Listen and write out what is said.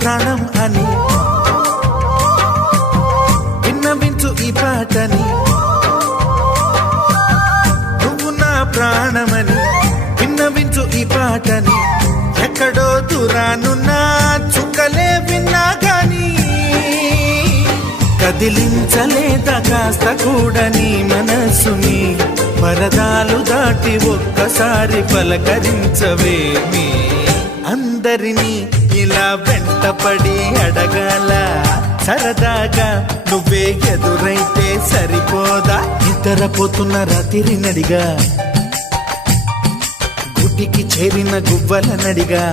ప్రాణం అని విన్నవించు ఈ పాటని, నువ్వు నా ప్రాణమని విన్నవించు ఈ పాటని. ఎక్కడో దూరానున్నా చుక్కలే విన్నా గాని కదిలించలేదా కాస్త కూడా నీ మనసుని. పరదాలు దాటి ఒక్కసారి పలకరించవేమి. అందరినీ ఇలా వెంటపడి అడగాల సరదాగా నువ్వే ఎదురైతే సరిపోదా. నిద్రపోతున్న రాత్రి నడిగా గుడికి చేరిన గువ్వల నడిగా